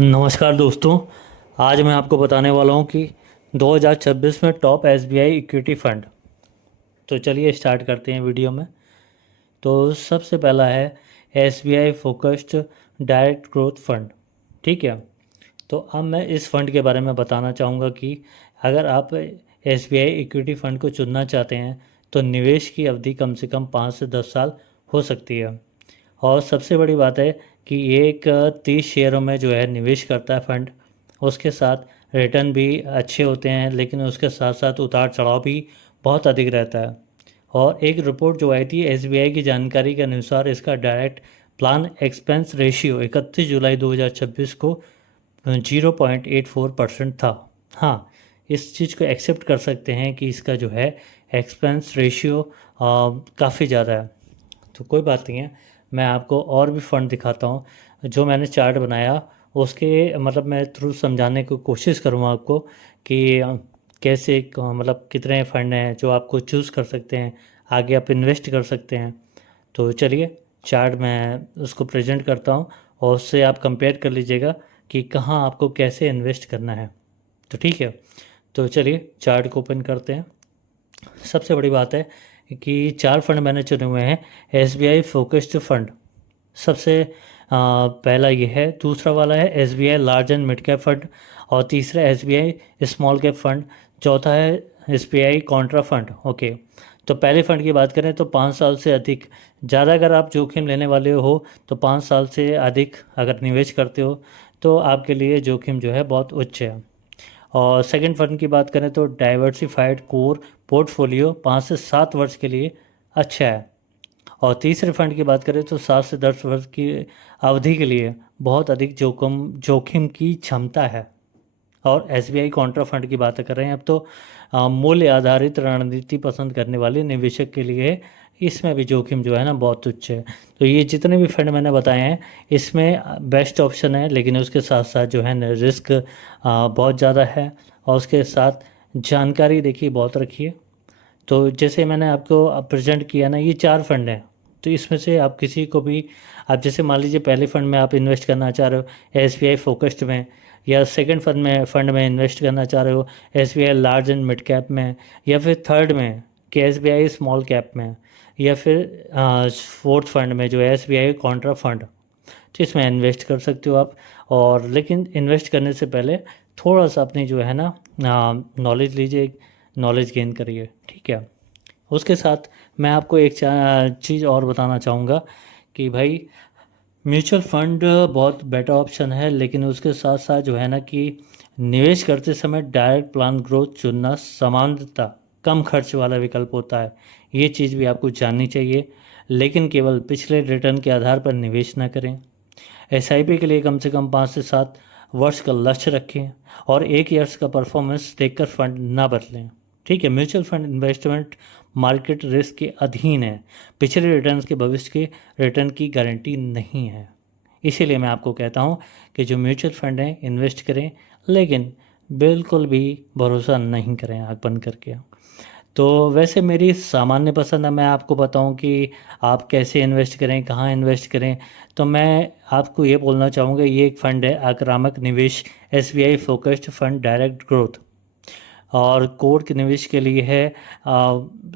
नमस्कार दोस्तों। आज मैं आपको बताने वाला हूं कि 2026 में टॉप एसबीआई इक्विटी फंड। तो चलिए स्टार्ट करते हैं वीडियो में। तो सबसे पहला है SBI focused direct growth fund. ठीक है, तो अब मैं इस फंड के बारे में बताना चाहूँगा कि अगर आप एसबीआई इक्विटी फंड को चुनना चाहते हैं तो निवेश की अवधि कम से कम 5 से 10 साल हो सकती है। और सबसे बड़ी बात है कि ये एक 30 शेयरों में जो है निवेश करता है फंड। उसके साथ रिटर्न भी अच्छे होते हैं, लेकिन उसके साथ साथ उतार चढ़ाव भी बहुत अधिक रहता है। और एक रिपोर्ट जो आई थी एसबीआई की जानकारी के अनुसार इसका डायरेक्ट प्लान एक्सपेंस रेशियो 31 जुलाई 2026 को 0.84% था। हाँ, इस चीज़ को एक्सेप्ट कर सकते हैं कि इसका जो है एक्सपेंस रेशियो काफ़ी ज़्यादा है। तो कोई बात नहीं है, मैं आपको और भी फ़ंड दिखाता हूँ। जो मैंने चार्ट बनाया उसके मतलब मैं थ्रू समझाने की कोशिश करूँगा आपको कि कैसे मतलब कितने फ़ंड हैं जो आपको चूज़ कर सकते हैं, आगे आप इन्वेस्ट कर सकते हैं। तो चलिए चार्ट मैं उसको प्रेजेंट करता हूँ और उससे आप कंपेयर कर लीजिएगा कि कहाँ आपको कैसे इन्वेस्ट करना है। तो ठीक है, तो चलिए चार्ट को ओपन करते हैं। सबसे बड़ी बात है कि 4 फंड मैंने चुने हुए हैं एसबीआई फोकस्ड फंड। सबसे पहला ये है, दूसरा वाला है SBI large and mid cap fund, और तीसरा एसबीआई स्मॉल कैप फंड, चौथा है एसबीआई कॉन्ट्रा फंड। ओके, तो पहले फंड की बात करें तो 5 साल से अधिक ज़्यादा अगर आप जोखिम लेने वाले हो तो 5 साल से अधिक अगर निवेश करते हो तो आपके लिए जोखिम जो है बहुत उच्च है। और सेकंड फंड की बात करें तो डाइवर्सिफाइड कोर पोर्टफोलियो 5 से 7 वर्ष के लिए अच्छा है। और तीसरे फंड की बात करें तो 7 से 10 वर्ष की अवधि के लिए बहुत अधिक जोखिम की क्षमता है। और एसबीआई कॉन्ट्रा फंड की बात कर रहे हैं अब तो मूल्य आधारित रणनीति पसंद करने वाले निवेशक के लिए इसमें भी जोखिम जो है ना बहुत उच्च है। तो ये जितने भी फंड मैंने बताए हैं इसमें बेस्ट ऑप्शन है, लेकिन उसके साथ साथ जो है ना रिस्क बहुत ज़्यादा है। और उसके साथ जानकारी देखिए बहुत रखिए। तो जैसे मैंने आपको प्रेजेंट किया ना, ये 4 फंड हैं। तो इसमें से आप किसी को भी, आप जैसे मान लीजिए पहले फंड में आप इन्वेस्ट करना चाह रहे हो एसबीआई फोकस्ड में, या सेकंड फंड में इन्वेस्ट करना चाह रहे हो SBI large and mid cap में, या फिर थर्ड में कि एसबीआई स्मॉल कैप में, या फिर फोर्थ फंड में जो है एसबीआई कॉन्ट्रा फंड, तो इसमें इन्वेस्ट कर सकते हो आप। और लेकिन इन्वेस्ट करने से पहले थोड़ा सा अपनी जो है ना नॉलेज लीजिए, नॉलेज गेन करिए। ठीक है, उसके साथ मैं आपको एक चीज़ और बताना चाहूँगा कि भाई म्यूचुअल फंड बहुत बेटर ऑप्शन है, लेकिन उसके साथ साथ जो है ना कि निवेश करते समय डायरेक्ट प्लान ग्रोथ चुनना सामान्यतः कम खर्च वाला विकल्प होता है। ये चीज़ भी आपको जाननी चाहिए, लेकिन केवल पिछले रिटर्न के आधार पर निवेश न करें। एसआईपी के लिए कम से कम 5 से 7 वर्ष का लक्ष्य रखें और 1 ईयर्स का परफॉर्मेंस देखकर फंड ना बदलें। ठीक है, mutual fund investment market risk के अधीन है, पिछले रिटर्न्स के भविष्य के रिटर्न की गारंटी नहीं है। इसीलिए मैं आपको कहता हूँ कि जो म्यूचुअल फंड है इन्वेस्ट करें, लेकिन बिल्कुल भी भरोसा नहीं करें आँख बंद करके। तो वैसे मेरी सामान्य पसंद है, मैं आपको बताऊं कि आप कैसे इन्वेस्ट करें, कहाँ इन्वेस्ट करें। तो मैं आपको ये बोलना चाहूँगा, ये एक फ़ंड है आक्रामक निवेश SBI focused fund direct growth, और कोर के निवेश के लिए है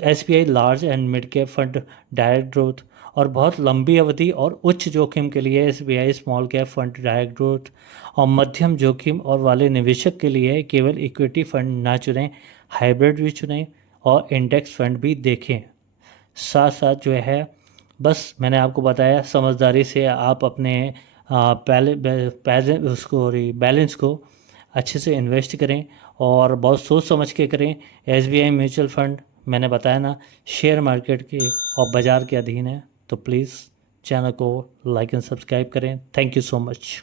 SBI large and mid cap fund direct growth, और बहुत लंबी अवधि और उच्च जोखिम के लिए SBI small cap fund direct growth, और मध्यम जोखिम और वाले निवेशक के लिए केवल इक्विटी फंड ना चुनें, हाइब्रिड भी चुनें और इंडेक्स फंड भी देखें। साथ साथ जो है बस मैंने आपको बताया, समझदारी से आप अपने पहले उसको बैलेंस को अच्छे से इन्वेस्ट करें और बहुत सोच समझ के करें। एसबीआई म्यूचुअल फंड मैंने बताया ना शेयर मार्केट के और बाज़ार के अधीन है। तो प्लीज़ चैनल को लाइक एंड सब्सक्राइब करें। Thank you so much.